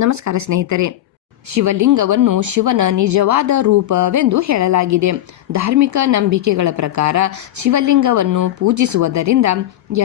ನಮಸ್ಕಾರ ಸ್ನೇಹಿತರೆ. ಶಿವಲಿಂಗವನ್ನು ಶಿವನ ನಿಜವಾದ ರೂಪವೆಂದು ಹೇಳಲಾಗಿದೆ. ಧಾರ್ಮಿಕ ನಂಬಿಕೆಗಳ ಪ್ರಕಾರ ಶಿವಲಿಂಗವನ್ನು ಪೂಜಿಸುವುದರಿಂದ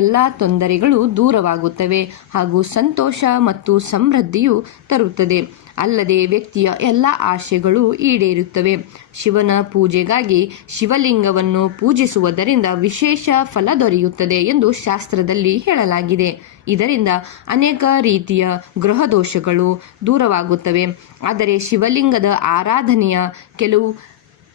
ಎಲ್ಲ ತೊಂದರೆಗಳು ದೂರವಾಗುತ್ತವೆ ಹಾಗೂ ಸಂತೋಷ ಮತ್ತು ಸಮೃದ್ಧಿಯು ತರುತ್ತದೆ. ಅಲ್ಲದೆ ವ್ಯಕ್ತಿಯ ಎಲ್ಲ ಆಶೆಗಳು ಈಡೇರುತ್ತವೆ. ಶಿವನ ಪೂಜೆಗಾಗಿ ಶಿವಲಿಂಗವನ್ನು ಪೂಜಿಸುವುದರಿಂದ ವಿಶೇಷ ಫಲ ದೊರೆಯುತ್ತದೆ ಎಂದು ಶಾಸ್ತ್ರದಲ್ಲಿ ಹೇಳಲಾಗಿದೆ. ಇದರಿಂದ ಅನೇಕ ರೀತಿಯ ಗ್ರಹದೋಷಗಳು ದೂರವಾಗುತ್ತವೆ. ಆದರೆ ಶಿವಲಿಂಗದ ಆರಾಧನೆಯ ಕೆಲವು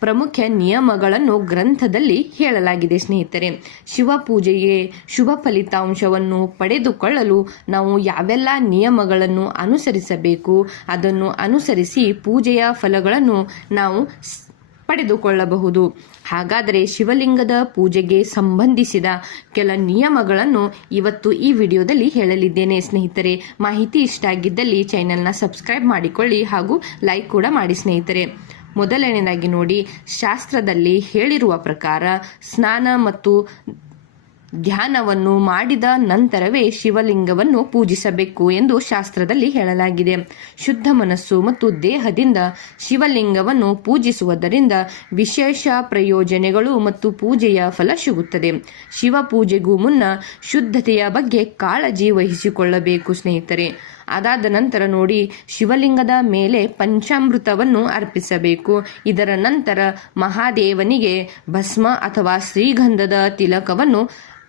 ಪ್ರಮುಖ ನಿಯಮಗಳನ್ನು ಗ್ರಂಥದಲ್ಲಿ ಹೇಳಲಾಗಿದೆ ಸ್ನೇಹಿತರೆ. ಶಿವ ಪೂಜೆಗೆ ಶುಭ ಫಲಿತಾಂಶವನ್ನು ಪಡೆದುಕೊಳ್ಳಲು ನಾವು ಯಾವೆಲ್ಲ ನಿಯಮಗಳನ್ನು ಅನುಸರಿಸಬೇಕು, ಅದನ್ನು ಅನುಸರಿಸಿ ಪೂಜೆಯ ಫಲಗಳನ್ನು ನಾವು ಪಡೆದುಕೊಳ್ಳಬಹುದು. ಹಾಗಾದರೆ ಶಿವಲಿಂಗದ ಪೂಜೆಗೆ ಸಂಬಂಧಿಸಿದ ಕೆಲ ನಿಯಮಗಳನ್ನು ಇವತ್ತು ಈ ವಿಡಿಯೋದಲ್ಲಿ ಹೇಳಲಿದ್ದೇನೆ ಸ್ನೇಹಿತರೆ. ಮಾಹಿತಿ ಇಷ್ಟ ಆಗಿದ್ದಲ್ಲಿ ಚಾನೆಲ್ನ ಸಬ್ಸ್ಕ್ರೈಬ್ ಮಾಡಿಕೊಳ್ಳಿ ಹಾಗೂ ಲೈಕ್ ಕೂಡ ಮಾಡಿ ಸ್ನೇಹಿತರೆ. ಮೊದಲನೇದಾಗಿ ನೋಡಿ, ಶಾಸ್ತ್ರದಲ್ಲಿ ಹೇಳಿರುವ ಪ್ರಕಾರ ಸ್ನಾನ ಮತ್ತು ಧ್ಯಾನವನ್ನು ಮಾಡಿದ ನಂತರವೇ ಶಿವಲಿಂಗವನ್ನು ಪೂಜಿಸಬೇಕು ಎಂದು ಶಾಸ್ತ್ರದಲ್ಲಿ ಹೇಳಲಾಗಿದೆ. ಶುದ್ಧ ಮನಸ್ಸು ಮತ್ತು ದೇಹದಿಂದ ಶಿವಲಿಂಗವನ್ನು ಪೂಜಿಸುವುದರಿಂದ ವಿಶೇಷ ಪ್ರಯೋಜನಗಳು ಮತ್ತು ಪೂಜೆಯ ಫಲ ಸಿಗುತ್ತದೆ. ಶಿವ ಪೂಜೆಗೂ ಮುನ್ನ ಶುದ್ಧತೆಯ ಬಗ್ಗೆ ಕಾಳಜಿ ವಹಿಸಿಕೊಳ್ಳಬೇಕು ಸ್ನೇಹಿತರೆ. ಅದಾದ ನಂತರ ನೋಡಿ, ಶಿವಲಿಂಗದ ಮೇಲೆ ಪಂಚಾಮೃತವನ್ನು ಅರ್ಪಿಸಬೇಕು. ಇದರ ನಂತರ ಮಹಾದೇವನಿಗೆ ಭಸ್ಮ ಅಥವಾ ಶ್ರೀಗಂಧದ ತಿಲಕವನ್ನು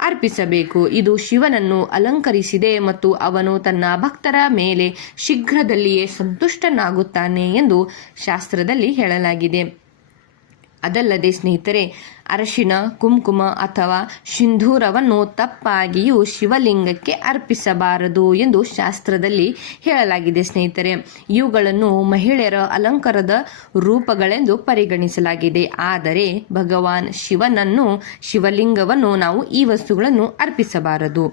ಅರ್ಪಿಸಬೇಕು. ಇದು ಶಿವನನ್ನು ಅಲಂಕರಿಸಿದೆ ಮತ್ತು ಅವನು ತನ್ನ ಭಕ್ತರ ಮೇಲೆ ಶೀಘ್ರದಲ್ಲಿಯೇ ಸಂತುಷ್ಟನಾಗುತ್ತಾನೆ ಎಂದು ಶಾಸ್ತ್ರದಲ್ಲಿ ಹೇಳಲಾಗಿದೆ. ಅದಲ್ಲದೆ ಸ್ನೇಹಿತರೆ, ಅರಶಿನ, ಕುಂಕುಮ ಅಥವಾ ಸಿಂಧೂರವನ್ನು ತಪ್ಪಾಗಿಯೂ ಶಿವಲಿಂಗಕ್ಕೆ ಅರ್ಪಿಸಬಾರದು ಎಂದು ಶಾಸ್ತ್ರದಲ್ಲಿ ಹೇಳಲಾಗಿದೆ ಸ್ನೇಹಿತರೆ. ಇವುಗಳನ್ನು ಮಹಿಳೆಯರ ಅಲಂಕಾರದ ರೂಪಗಳೆಂದು ಪರಿಗಣಿಸಲಾಗಿದೆ. ಆದರೆ ಭಗವಾನ್ ಶಿವಲಿಂಗವನ್ನು ನಾವು ಈ ವಸ್ತುಗಳನ್ನು ಅರ್ಪಿಸಬಾರದು.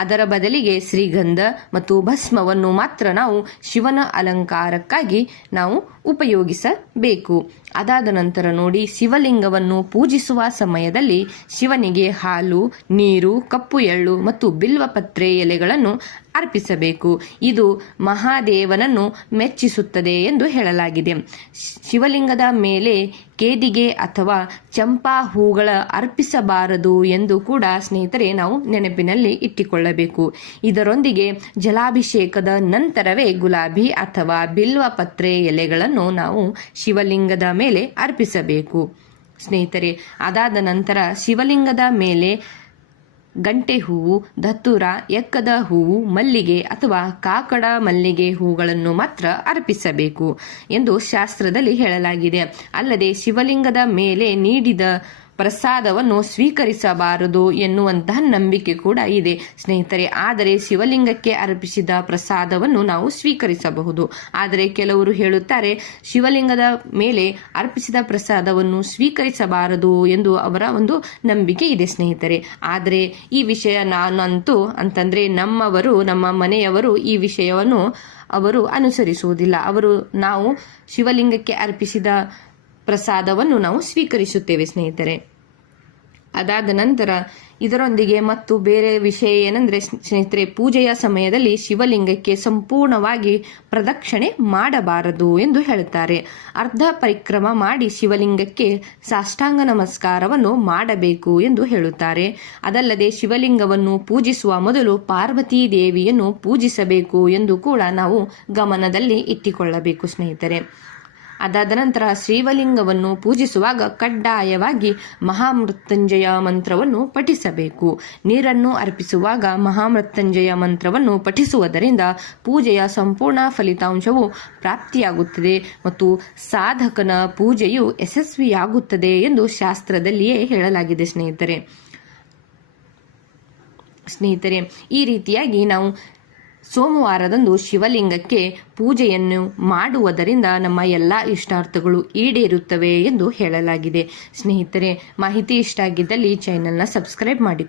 ಅದರ ಬದಲಿಗೆ ಶ್ರೀಗಂಧ ಮತ್ತು ಭಸ್ಮವನ್ನು ಮಾತ್ರ ನಾವು ಶಿವನ ಅಲಂಕಾರಕ್ಕಾಗಿ ನಾವು ಉಪಯೋಗಿಸಬೇಕು. ಅದಾದ ನಂತರ ನೋಡಿ, ಶಿವಲಿಂಗವನ್ನು ಪೂಜಿಸುವ ಸಮಯದಲ್ಲಿ ಶಿವನಿಗೆ ಹಾಲು, ನೀರು, ಕಪ್ಪು ಎಳ್ಳು ಮತ್ತು ಬಿಲ್ವಪತ್ರೆ ಎಲೆಗಳನ್ನು ಅರ್ಪಿಸಬೇಕು. ಇದು ಮಹಾದೇವನನ್ನು ಮೆಚ್ಚಿಸುತ್ತದೆ ಎಂದು ಹೇಳಲಾಗಿದೆ. ಶಿವಲಿಂಗದ ಮೇಲೆ ಕೇದಿಗೆ ಅಥವಾ ಚಂಪಾ ಹೂಗಳ ಅರ್ಪಿಸಬಾರದು ಎಂದು ಕೂಡ ಸ್ನೇಹಿತರೆ ನಾವು ನೆನಪಿನಲ್ಲಿ ಇಟ್ಟುಕೊಳ್ಳಬೇಕು. ಇದರೊಂದಿಗೆ ಜಲಾಭಿಷೇಕದ ನಂತರವೇ ಗುಲಾಬಿ ಅಥವಾ ಬಿಲ್ವಪತ್ರೆ ಎಲೆಗಳನ್ನು ನಾವು ಶಿವಲಿಂಗದ ಮೇಲೆ ಅರ್ಪಿಸಬೇಕು ಸ್ನೇಹಿತರೆ. ಅದಾದ ನಂತರ ಶಿವಲಿಂಗದ ಮೇಲೆ ಗಂಟೆ ಹೂವು, ಧತುರ, ಎಕ್ಕದ ಹೂವು, ಮಲ್ಲಿಗೆ ಅಥವಾ ಕಾಕಡ ಮಲ್ಲಿಗೆ ಹೂಗಳನ್ನು ಮಾತ್ರ ಅರ್ಪಿಸಬೇಕು ಎಂದು ಶಾಸ್ತ್ರದಲ್ಲಿ ಹೇಳಲಾಗಿದೆ. ಅಲ್ಲದೆ ಶಿವಲಿಂಗದ ಮೇಲೆ ನೀಡಿದ ಪ್ರಸಾದವನ್ನು ಸ್ವೀಕರಿಸಬಾರದು ಎನ್ನುವಂತಹ ನಂಬಿಕೆ ಕೂಡ ಇದೆ ಸ್ನೇಹಿತರೆ. ಆದರೆ ಶಿವಲಿಂಗಕ್ಕೆ ಅರ್ಪಿಸಿದ ಪ್ರಸಾದವನ್ನು ನಾವು ಸ್ವೀಕರಿಸಬಹುದು. ಆದರೆ ಕೆಲವರು ಹೇಳುತ್ತಾರೆ, ಶಿವಲಿಂಗದ ಮೇಲೆ ಅರ್ಪಿಸಿದ ಪ್ರಸಾದವನ್ನು ಸ್ವೀಕರಿಸಬಾರದು ಎಂದು ಅವರ ಒಂದು ನಂಬಿಕೆ ಇದೆ ಸ್ನೇಹಿತರೆ. ಆದರೆ ಈ ವಿಷಯ ಅಂತಂದ್ರೆ ನಮ್ಮ ಮನೆಯವರು ಈ ವಿಷಯವನ್ನು ಅವರು ಅನುಸರಿಸುವುದಿಲ್ಲ. ನಾವು ಶಿವಲಿಂಗಕ್ಕೆ ಅರ್ಪಿಸಿದ ಪ್ರಸಾದವನ್ನು ನಾವು ಸ್ವೀಕರಿಸುತ್ತೇವೆ ಸ್ನೇಹಿತರೆ. ಅದಾದ ನಂತರ ಇದರೊಂದಿಗೆ ಮತ್ತು ಬೇರೆ ವಿಷಯ ಏನೆಂದರೆ ಸ್ನೇಹಿತರೆ, ಪೂಜೆಯ ಸಮಯದಲ್ಲಿ ಶಿವಲಿಂಗಕ್ಕೆ ಸಂಪೂರ್ಣವಾಗಿ ಪ್ರದಕ್ಷಿಣೆ ಮಾಡಬಾರದು ಎಂದು ಹೇಳುತ್ತಾರೆ. ಅರ್ಧ ಪರಿಕ್ರಮ ಮಾಡಿ ಶಿವಲಿಂಗಕ್ಕೆ ಸಾಷ್ಟಾಂಗ ನಮಸ್ಕಾರವನ್ನು ಮಾಡಬೇಕು ಎಂದು ಹೇಳುತ್ತಾರೆ. ಅದಲ್ಲದೆ ಶಿವಲಿಂಗವನ್ನು ಪೂಜಿಸುವ ಮೊದಲು ಪಾರ್ವತೀ ದೇವಿಯನ್ನು ಪೂಜಿಸಬೇಕು ಎಂದು ಕೂಡ ನಾವು ಗಮನದಲ್ಲಿ ಇಟ್ಟುಕೊಳ್ಳಬೇಕು ಸ್ನೇಹಿತರೆ. ಅದಾದ ನಂತರ ಶಿವಲಿಂಗವನ್ನು ಪೂಜಿಸುವಾಗ ಕಡ್ಡಾಯವಾಗಿ ಮಹಾಮೃತ್ಯುಂಜಯ ಮಂತ್ರವನ್ನು ಪಠಿಸಬೇಕು. ನೀರನ್ನು ಅರ್ಪಿಸುವಾಗ ಮಹಾಮೃತ್ಯುಂಜಯ ಮಂತ್ರವನ್ನು ಪಠಿಸುವುದರಿಂದ ಪೂಜೆಯ ಸಂಪೂರ್ಣ ಫಲಿತಾಂಶವು ಪ್ರಾಪ್ತಿಯಾಗುತ್ತದೆ ಮತ್ತು ಸಾಧಕನ ಪೂಜೆಯು ಯಶಸ್ವಿಯಾಗುತ್ತದೆ ಎಂದು ಶಾಸ್ತ್ರದಲ್ಲಿಯೇ ಹೇಳಲಾಗಿದೆ ಸ್ನೇಹಿತರೆ. ಈ ರೀತಿಯಾಗಿ ನಾವು ಸೋಮವಾರದಂದು ಶಿವಲಿಂಗಕ್ಕೆ ಪೂಜೆಯನ್ನು ಮಾಡುವುದರಿಂದ ನಮ್ಮ ಎಲ್ಲ ಇಷ್ಟಾರ್ಥಗಳು ಈಡೇರುತ್ತವೆ ಎಂದು ಹೇಳಲಾಗಿದೆ ಸ್ನೇಹಿತರೆ. ಮಾಹಿತಿ ಇಷ್ಟ ಆಗಿದ್ದಲ್ಲಿ ಚಾನೆಲ್ನ ಸಬ್ಸ್ಕ್ರೈಬ್ ಮಾಡಿ.